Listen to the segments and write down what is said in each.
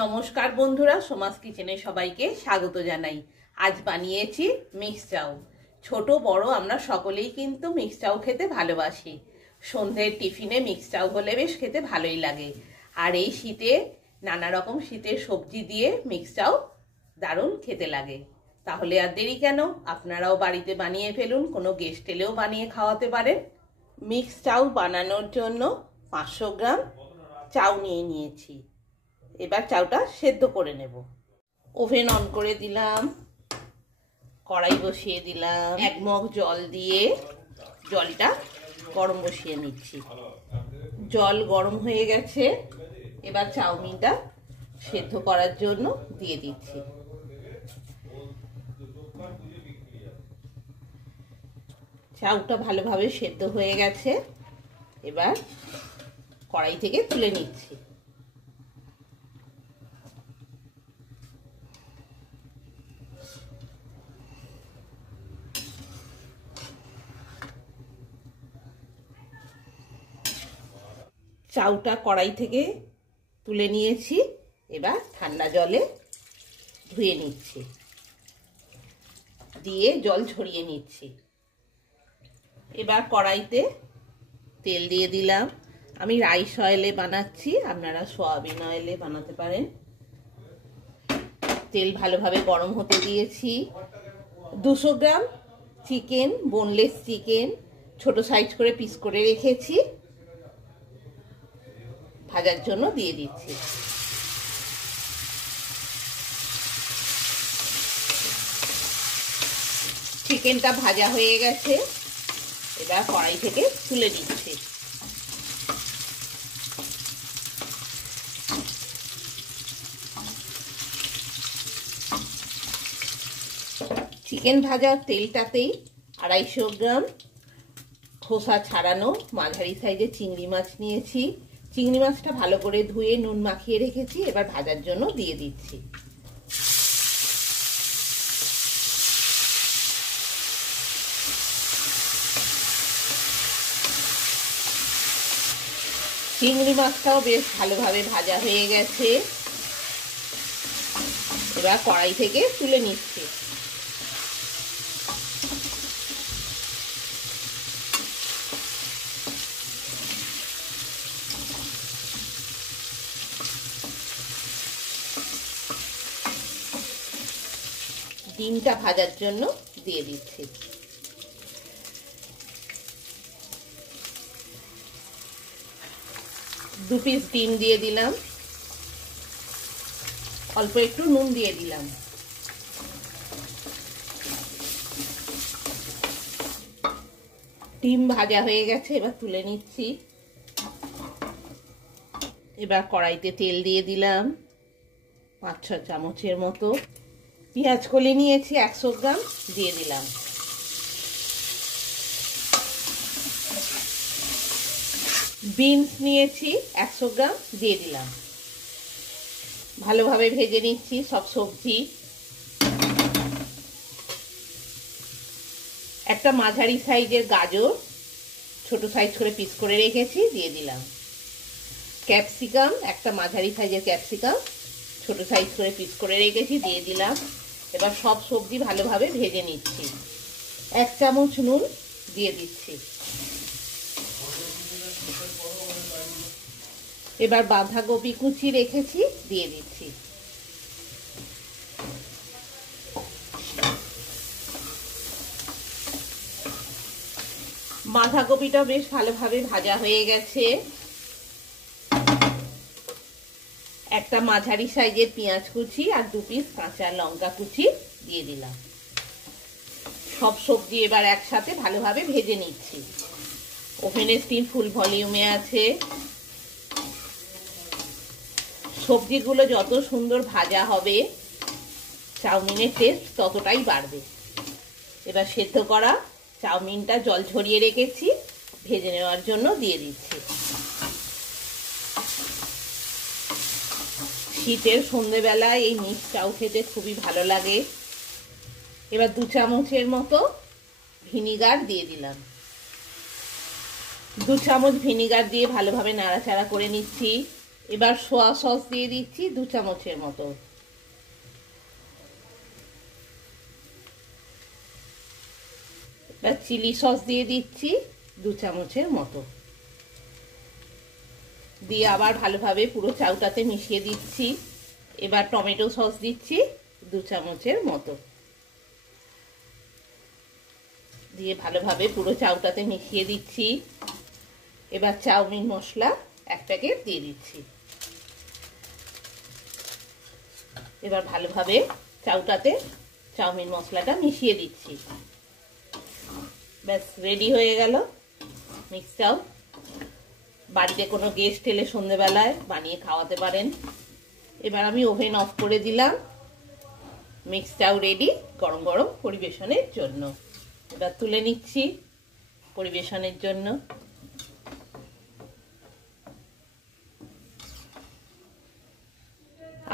নমস্কার বন্ধুরা, সোমাস কিচেনে সবাইকে স্বাগত জানাই। আজ বানিয়েছি মিক্স চাউ। ছোট বড় আমরা সকলেই কিন্তু মিক্স চাউ খেতে ভালোবাসি। সন্ধ্যের টিফিনে মিক্স চাউ হলে বেশ খেতে ভালোই লাগে। আর এই শীতে নানা রকম শীতের সবজি দিয়ে মিক্স চাউ দারুণ খেতে লাগে। তাহলে আর দেরি কেন, আপনারাও বাড়িতে বানিয়ে ফেলুন, কোনো গেস্ট এলেও বানিয়ে খাওয়াতে পারেন। মিক্স চাউ বানানোর জন্য 500 গ্রাম চাউ নিয়েছি। এবার চাউটা সেদ্ধ করে নেব। ওভেন অন করে দিলাম, কড়াই বসিয়ে দিলাম, 1 মগ জল দিয়ে জলটা গরম বসিয়ে নিচ্ছি। জল গরম হয়ে গেছে, এবার চাউমিনটা সেদ্ধ করার জন্য দিয়ে দিচ্ছি। চাউটা ভালোভাবে সেদ্ধ হয়ে গেছে, এবার কড়াই থেকে তুলে নিচ্ছি। চাউটা কড়াই থেকে তুলে নিয়েছি, এবার ঠান্ডা জলে ধুয়ে নিচ্ছি, দিয়ে জল ঝরিয়ে নিচ্ছি। এবার কড়াইতে তেল দিয়ে দিলাম। আমি রাইস অয়েলে বানাচ্ছি, আপনারা সয়াবিন অয়েলে বানাতে পারেন। তেল ভালোভাবে গরম হতে দিয়েছি। 200 গ্রাম চিকেন, বোনলেস চিকেন ছোট সাইজ করে পিস করে রেখেছি, ভাজার জন্য দিয়ে দিচ্ছি। চিকেনটা ভাজা হয়ে গেছে, এবার কড়াই থেকে তুলে দিচ্ছি। চিকেন ভাজার তেলটাতেই 250 গ্রাম খোসা ছাড়ানো মাঝারি সাইজের চিংড়ি মাছ নিয়েছি। চিংড়ি মাছটা ভালো করে ধুয়ে নুন মাখিয়ে রেখেছি, এবার ভাজার জন্য দিয়ে দিচ্ছি। চিংড়ি মাছটাও বেশ ভালোভাবে ভাজা হয়ে গেছে, এবার কড়াই থেকে তুলে নিচ্ছি। ডিমটা ভাজার জন্য দিয়ে দিচ্ছি। 2 পিস ডিম দিয়ে দিলাম, অল্প একটু নুন দিয়ে দিলাম। ডিম ভাজা হয়ে গেছে, এবার তুলে নিচ্ছি। এবার কড়াইতে তেল দিয়ে দিলাম 5-6 চামচের মতো। পেঁয়াজ কলি নিয়েছি 100 গ্রাম, দিয়ে দিলাম। বিনস নিয়েছি 100 গ্রাম, দিয়ে দিলাম। ভালোভাবে ভেজে নিচ্ছি সব সবজি। একটা মাঝারি সাইজের গাজর ছোট সাইজ করে পিস করে রেখেছি, দিয়ে দিলাম। ক্যাপসিকাম, একটা মাঝারি সাইজের ক্যাপসিকাম ছোট সাইজ করে পিস করে রেখেছি, দিয়ে দিলাম। এবার সব সবজি ভালোভাবে ভেজে নিচ্ছি। 1 চামচ নুন দিয়ে দিচ্ছি। এবার বাঁধাকপি কুচি রেখেছি, দিয়ে দিচ্ছি। বাঁধাকপিটা বেশ ভালোভাবে ভাজা হয়ে গেছে। একটা মাঝারি সাইজের পেঁয়াজ কুচি আর 2 পিস কাঁচা লঙ্কা কুচি দিয়ে দিলাম। সব সবজি এবার একসাথে ভালোভাবে ভেজে নিচ্ছি। ওভেনের স্টিম ফুল ভলিউমে আছে। সবজিগুলো যত সুন্দর ভাজা হবে চাউমিনের টেস্ট ততটাই বাড়বে। এবার সেদ্ধ করা চাউমিনটা জল ঝরিয়ে রেখেছি, ভেজে নেওয়ার জন্য দিয়ে দিচ্ছি। শীতের সন্ধ্যেবেলায় এই মিক্স চাউ খেতে খুবই ভালো লাগে। এবার 2 চামচের মতো ভিনিগার দিয়ে দিলাম। 2 চামচ ভিনিগার দিয়ে ভালোভাবে নাড়াচাড়া করে নিচ্ছি। এবার সোয়া সস দিয়ে দিচ্ছি 2 চামচের মতো। এবার চিলি সস দিয়ে দিচ্ছি 2 চামচের মতো। দিয়ে আবার ভালোভাবে পুরো চাউটাতে মিশিয়ে দিচ্ছি। এবার টমেটো সস দিচ্ছি 2 চামচের মতো। দিয়ে ভালোভাবে পুরো চাউটাতে মিশিয়ে দিচ্ছি। এবার চাউমিন মশলা 1 প্যাকেট দিয়ে দিচ্ছি। এবার ভালোভাবে চাউটাতে চাউমিন মশলাটা মিশিয়ে দিচ্ছি। ব্যাস রেডি হয়ে গেল মিক্স চাউ। বাড়িতে কোনো গেস্ট এলে সন্ধ্যেবেলায় বানিয়ে খাওয়াতে পারেন। এবার আমি ওভেন অফ করে দিলাম। মিক্স চাউ রেডি গরম গরম পরিবেশনের জন্য। এবার তুলে নিচ্ছি পরিবেশনের জন্য।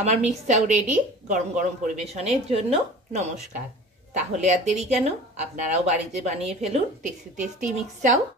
আমার মিক্স চাউ রেডি গরম গরম পরিবেশনের জন্য। নমস্কার। তাহলে আর দেরি কেন, আপনারাও বাড়িতে বানিয়ে ফেলুন টেস্টি টেস্টি মিক্স চাউ।